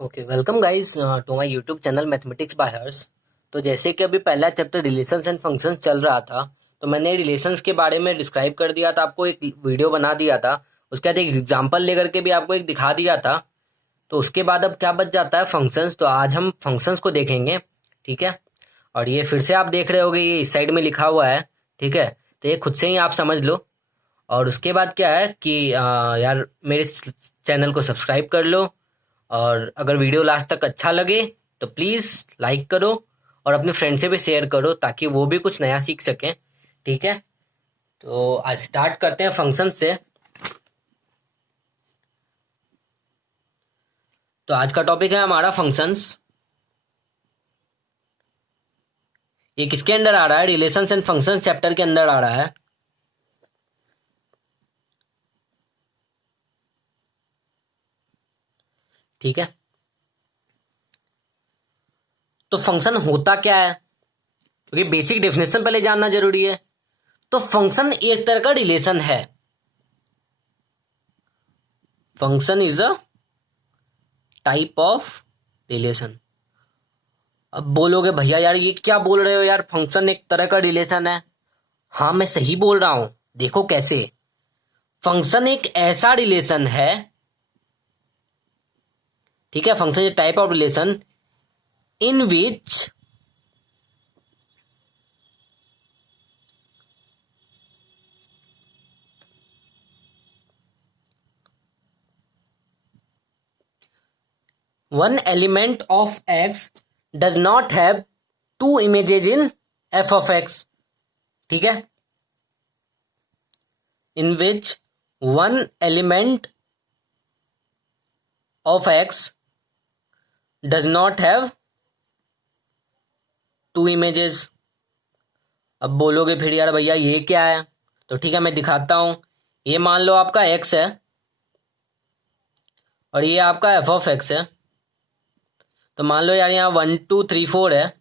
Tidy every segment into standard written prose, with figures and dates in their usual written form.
Okay, welcome guys to my YouTube channel mathematics by Harsh. तो जैसे कि अभी पहला चैप्टर रिलेशंस एंड फंक्शंस चल रहा था, तो मैंने रिलेशंस के बारे में डिस्क्राइब कर दिया था, आपको एक वीडियो बना दिया था। उसके बाद एक एग्जांपल लेकर के भी आपको एक दिखा दिया था। तो उसके बाद अब क्या बच जाता है, फंक्शंस। तो आज हम फंक्शंस को देखेंगे, ठीक है। और ये फिर से आप देख रहे होगे, ये इस साइड में लिखा हुआ है, ठीक है। तो ये खुद से ही आप समझ लो। और उसके बाद क्या है कि यार मेरे चैनल को सब्सक्राइब कर लो। और अगर वीडियो लास्ट तक अच्छा लगे तो प्लीज़ लाइक करो और अपने फ्रेंड से भी शेयर करो, ताकि वो भी कुछ नया सीख सकें, ठीक है। तो आज स्टार्ट करते हैं फंक्शन से। तो आज का टॉपिक है हमारा फंक्शंस। ये किसके अंदर आ रहा है? रिलेशंस एंड फंक्शंस चैप्टर के अंदर आ रहा है, ठीक है। तो फंक्शन होता क्या है, क्योंकि बेसिक डेफिनेशन पहले जानना जरूरी है। तो फंक्शन एक तरह का रिलेशन है। Function is a type of relation. अब बोलोगे भैया यार ये क्या बोल रहे हो यार, फंक्शन एक तरह का रिलेशन है। हाँ, मैं सही बोल रहा हूं। देखो कैसे। फंक्शन एक ऐसा रिलेशन है, ठीक है। Function is type of relation in which one element of x does not have two images in f of x, ठीक है। In which one element of x does not have two images. अब बोलोगे फिर यार भैया ये क्या है, तो ठीक है मैं दिखाता हूं। ये मान लो आपका एक्स है और ये आपका एफ ऑफ एक्स है। तो मान लो यार यहाँ 1 2 3 4 है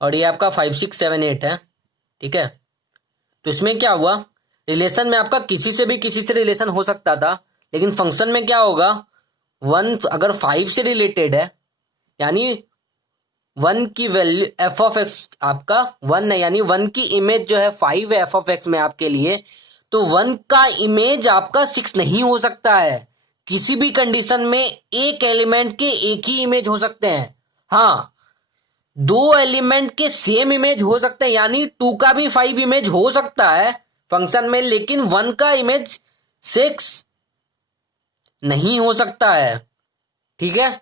और ये आपका 5 6 7 8 है, ठीक है। तो इसमें क्या हुआ, रिलेशन में आपका किसी से भी किसी से रिलेशन हो सकता था, लेकिन फंक्शन में क्या होगा, वन अगर 5 से रिलेटेड है, यानी वन की वैल्यू एफ ऑफ एक्स आपका 1 है, यानी वन की इमेज जो है 5 है एफ ऑफ एक्स में आपके लिए। तो वन का इमेज आपका 6 नहीं हो सकता है। किसी भी कंडीशन में एक एलिमेंट के एक ही इमेज हो सकते हैं। हाँ, दो एलिमेंट के सेम इमेज हो सकते हैं, यानी 2 का भी 5 इमेज हो सकता है फंक्शन में, लेकिन 1 का इमेज 6 नहीं हो सकता है, ठीक है।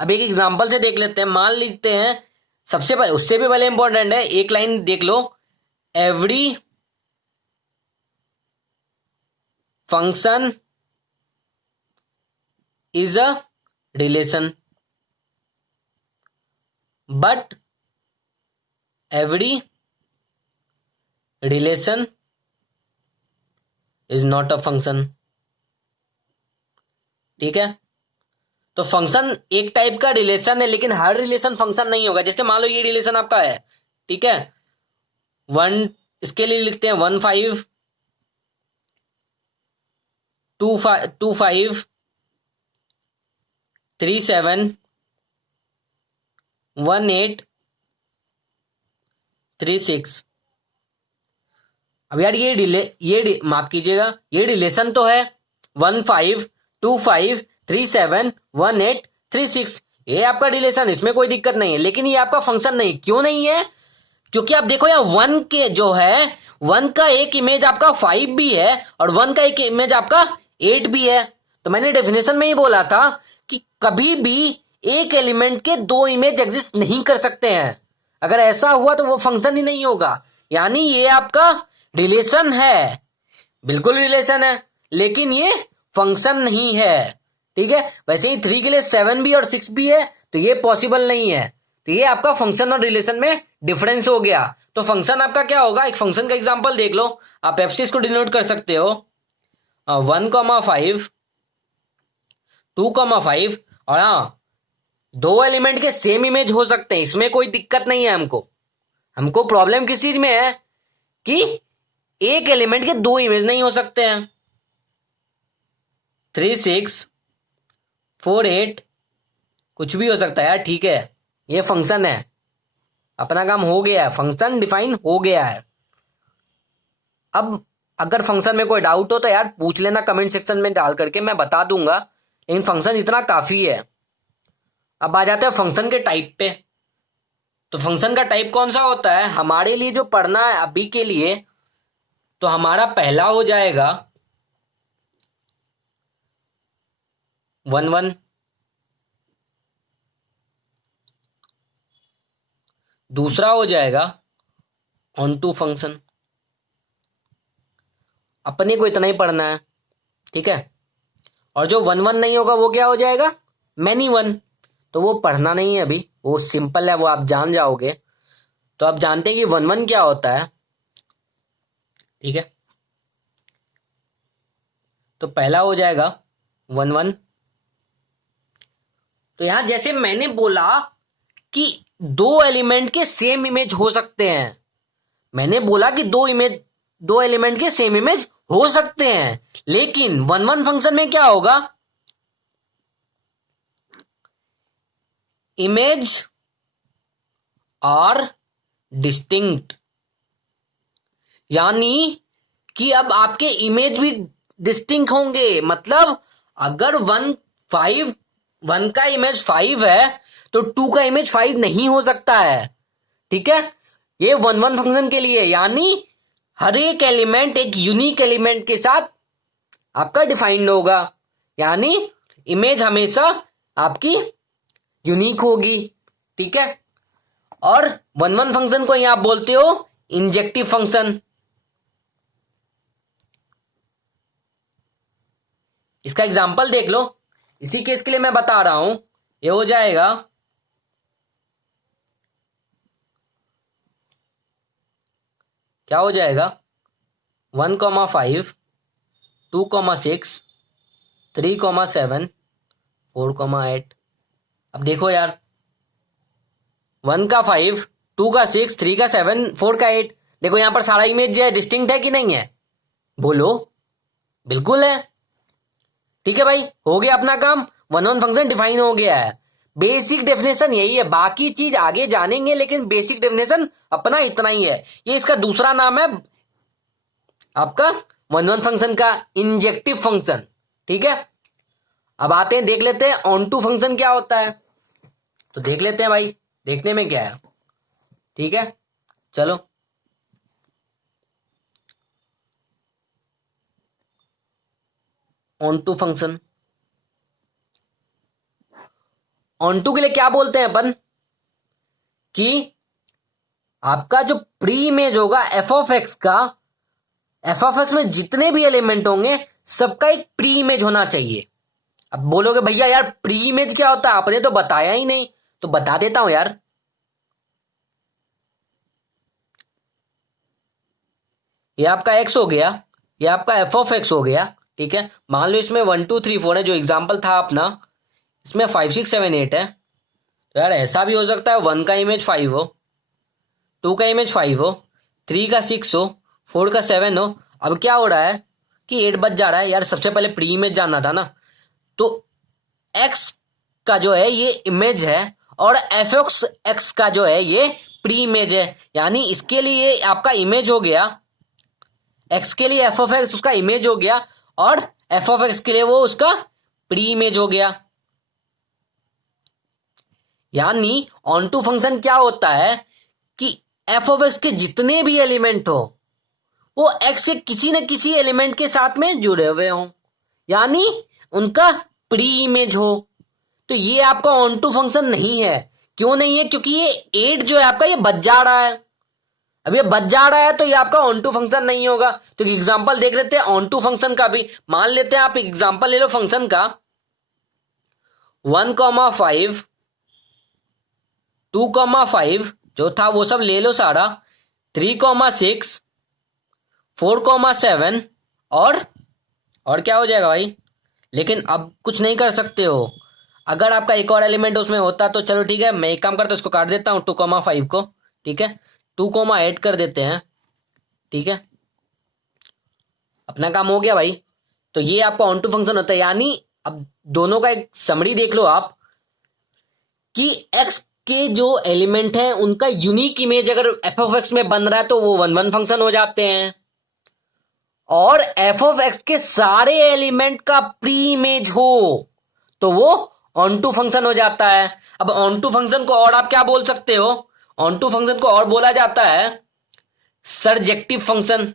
अब एक एग्जांपल से देख लेते हैं। मान लेते हैं, सबसे पहले उससे भी पहले इंपॉर्टेंट है, एक लाइन देख लो। Every function is a relation but every relation is not a function, ठीक है। तो फंक्शन एक टाइप का रिलेशन है, लेकिन हर रिलेशन फंक्शन नहीं होगा। जैसे मान लो ये रिलेशन आपका है, ठीक है। वन, इसके लिए लिखते हैं 1 5 2 5 3 7 1 8 3 6। अब यार माफ कीजिएगा, ये रिलेशन तो है 1 5 2 5 3 7 1 8 3 6। ये आपका रिलेशन, इसमें कोई दिक्कत नहीं है, लेकिन ये आपका फंक्शन नहीं। क्यों नहीं है? क्योंकि आप देखो यार, वन के जो है, वन का एक इमेज आपका 5 भी है और वन का एक इमेज आपका 8 भी है। तो मैंने डेफिनेशन में ही बोला था कि कभी भी एक एलिमेंट के दो इमेज एग्जिस्ट नहीं कर सकते हैं। अगर ऐसा हुआ तो वो फंक्शन ही नहीं होगा। यानी ये आपका रिलेशन है, बिल्कुल रिलेशन है, लेकिन ये फंक्शन नहीं है, ठीक है। वैसे ही 3 के लिए 7 भी और 6 भी है, तो ये पॉसिबल नहीं है। तो ये आपका फंक्शन और रिलेशन में डिफरेंस हो गया। तो फंक्शन आपका क्या होगा, एक फंक्शन का एग्जांपल देख लो। आप एफ से इसको डिनोट कर सकते हो 1 5 2 5। और हाँ, दो एलिमेंट के सेम इमेज हो सकते हैं, इसमें कोई दिक्कत नहीं है। हमको हमको प्रॉब्लम किस चीज में है कि एक एलिमेंट के दो इमेज नहीं हो सकते हैं। 3 6 48 कुछ भी हो सकता है यार, ठीक है, ये फंक्शन है, अपना काम हो गया है, फंक्शन डिफाइन हो गया है। अब अगर फंक्शन में कोई डाउट हो तो यार पूछ लेना कमेंट सेक्शन में डाल करके, मैं बता दूंगा, लेकिन फंक्शन इतना काफी है। अब आ जाते हैं फंक्शन के टाइप पे। तो फंक्शन का टाइप कौन सा होता है हमारे लिए जो पढ़ना है अभी के लिए, तो हमारा पहला हो जाएगा 1 1, दूसरा हो जाएगा ऑन टू फंक्शन, अपने को इतना ही पढ़ना है, ठीक है। और जो 1 1 नहीं होगा वो क्या हो जाएगा, मैनी वन, तो वो पढ़ना नहीं है अभी, वो सिंपल है, वो आप जान जाओगे। तो आप जानते हैं कि 1 1 क्या होता है, ठीक है। तो पहला हो जाएगा 1 1। तो यहां जैसे मैंने बोला कि दो एलिमेंट के सेम इमेज हो सकते हैं, मैंने बोला कि दो एलिमेंट के सेम इमेज हो सकते हैं, लेकिन 1 1 फंक्शन में क्या होगा, इमेज आर डिस्टिंक्ट, यानी कि अब आपके इमेज भी डिस्टिंक्ट होंगे। मतलब अगर 1 का इमेज 5 है तो 2 का इमेज 5 नहीं हो सकता है, ठीक है। ये 1 1 फंक्शन के लिए, यानी हर एक एलिमेंट एक यूनिक एलिमेंट के साथ आपका डिफाइंड होगा, यानी इमेज हमेशा आपकी यूनिक होगी, ठीक है। और 1 1 फंक्शन को यहां आप बोलते हो इंजेक्टिव फंक्शन। इसका एग्जांपल देख लो, इसी केस के लिए मैं बता रहा हूं, ये हो जाएगा क्या हो जाएगा 1 5 2 6 3 7 4 8। अब देखो यार 1 का 5 2 का 6 3 का 7 4 का 8, देखो यहां पर सारा इमेज जो है डिस्टिंक्ट है कि नहीं है, बोलो, बिल्कुल है, ठीक है भाई, हो गया अपना काम, 1 1 फंक्शन डिफाइन हो गया है। बेसिक डेफिनेशन यही है, बाकी चीज आगे जानेंगे, लेकिन बेसिक डेफिनेशन अपना इतना ही है। ये इसका दूसरा नाम है आपका 1 1 फंक्शन का इंजेक्टिव फंक्शन, ठीक है। अब आते हैं, देख लेते हैं ऑन टू फंक्शन क्या होता है। तो देख लेते हैं भाई, देखने में क्या है, ठीक है, चलो। Onto function, onto के लिए क्या बोलते हैं अपन, कि आपका जो प्री इमेज होगा एफ ऑफ एक्स का, एफ ऑफ एक्स में जितने भी एलिमेंट होंगे सबका एक प्री इमेज होना चाहिए। अब बोलोगे भैया यार प्री इमेज क्या होता है, आपने तो बताया ही नहीं, तो बता देता हूं यार। ये आपका एक्स हो गया, ये आपका एफ ऑफ एक्स हो गया, ठीक है। मान लो इसमें 1 2 3 4 है, जो एग्जाम्पल था अपना, इसमें 5 6 7 8 है। तो यार ऐसा भी हो सकता है 1 का इमेज 5 हो, 2 का इमेज 5 हो, 3 का 6 हो, 4 का 7 हो। अब क्या हो रहा है कि 8 बच जा रहा है यार, सबसे पहले प्री इमेज जानना था ना। तो एक्स का जो है ये इमेज है, और एफ एक्स का जो है ये प्री इमेज है, यानी इसके लिए आपका इमेज हो गया, एक्स के लिए एफ ऑफ एक्स उसका इमेज हो गया, और एफ ऑफ एक्स के लिए वो उसका प्री इमेज हो गया। यानी ऑन टू फंक्शन क्या होता है कि एफ ऑफ एक्स के जितने भी एलिमेंट हो वो एक्स के किसी न किसी एलिमेंट के साथ में जुड़े हुए हों, यानी उनका प्री इमेज हो। तो ये आपका ऑन टू फंक्शन नहीं है। क्यों नहीं है, क्योंकि ये 8 जो है आपका ये बच जा रहा है, अब ये बच जा रहा है, तो ये आपका ऑन टू फंक्शन नहीं होगा। तो एग्जांपल देख लेते हैं ऑन टू फंक्शन का भी। मान लेते हैं, आप एग्जांपल ले लो फंक्शन का, 1 5 2 5 जो था वो सब ले लो सारा, 3 6 4 7, और क्या हो जाएगा भाई। लेकिन अब कुछ नहीं कर सकते हो, अगर आपका एक और एलिमेंट उसमें होता तो चलो ठीक है, मैं एक काम करता हूं, इसको काट देता हूं 2 5 को, ठीक है, 2 8 कर देते हैं, ठीक है, अपना काम हो गया भाई। तो ये आपका ऑन टू फंक्शन होता है, यानी अब दोनों का एक समरी देख लो आप कि x के जो एलिमेंट हैं उनका यूनिक इमेज अगर एफ ऑफ एक्स में बन रहा है तो वो 1 1 फंक्शन हो जाते हैं, और एफ ऑफ एक्स के सारे एलिमेंट का प्री इमेज हो तो वो ऑन टू फंक्शन हो जाता है। अब ऑन टू फंक्शन को और आप क्या बोल सकते हो, ऑन टू फंक्शन को और बोला जाता है सरजेक्टिव फंक्शन।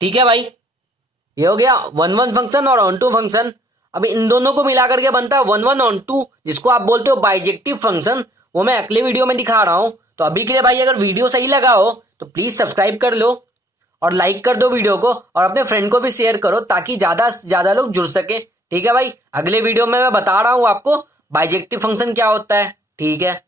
ठीक है भाई, ये हो गया 1 1 फंक्शन और ऑन टू फंक्शन। अब इन दोनों को मिलाकर के बनता है 1 1 ऑन टू, जिसको आप बोलते हो बाइजेक्टिव फंक्शन। वो मैं अगले वीडियो में दिखा रहा हूं। तो अभी के लिए भाई अगर वीडियो सही लगा हो तो प्लीज सब्सक्राइब कर लो और लाइक कर दो वीडियो को, और अपने फ्रेंड को भी शेयर करो ताकि ज्यादा से ज्यादा लोग जुड़ सके। ठीक है भाई, अगले वीडियो में मैं बता रहा हूं आपको बाइजेक्टिव फंक्शन क्या होता है। ठीक है।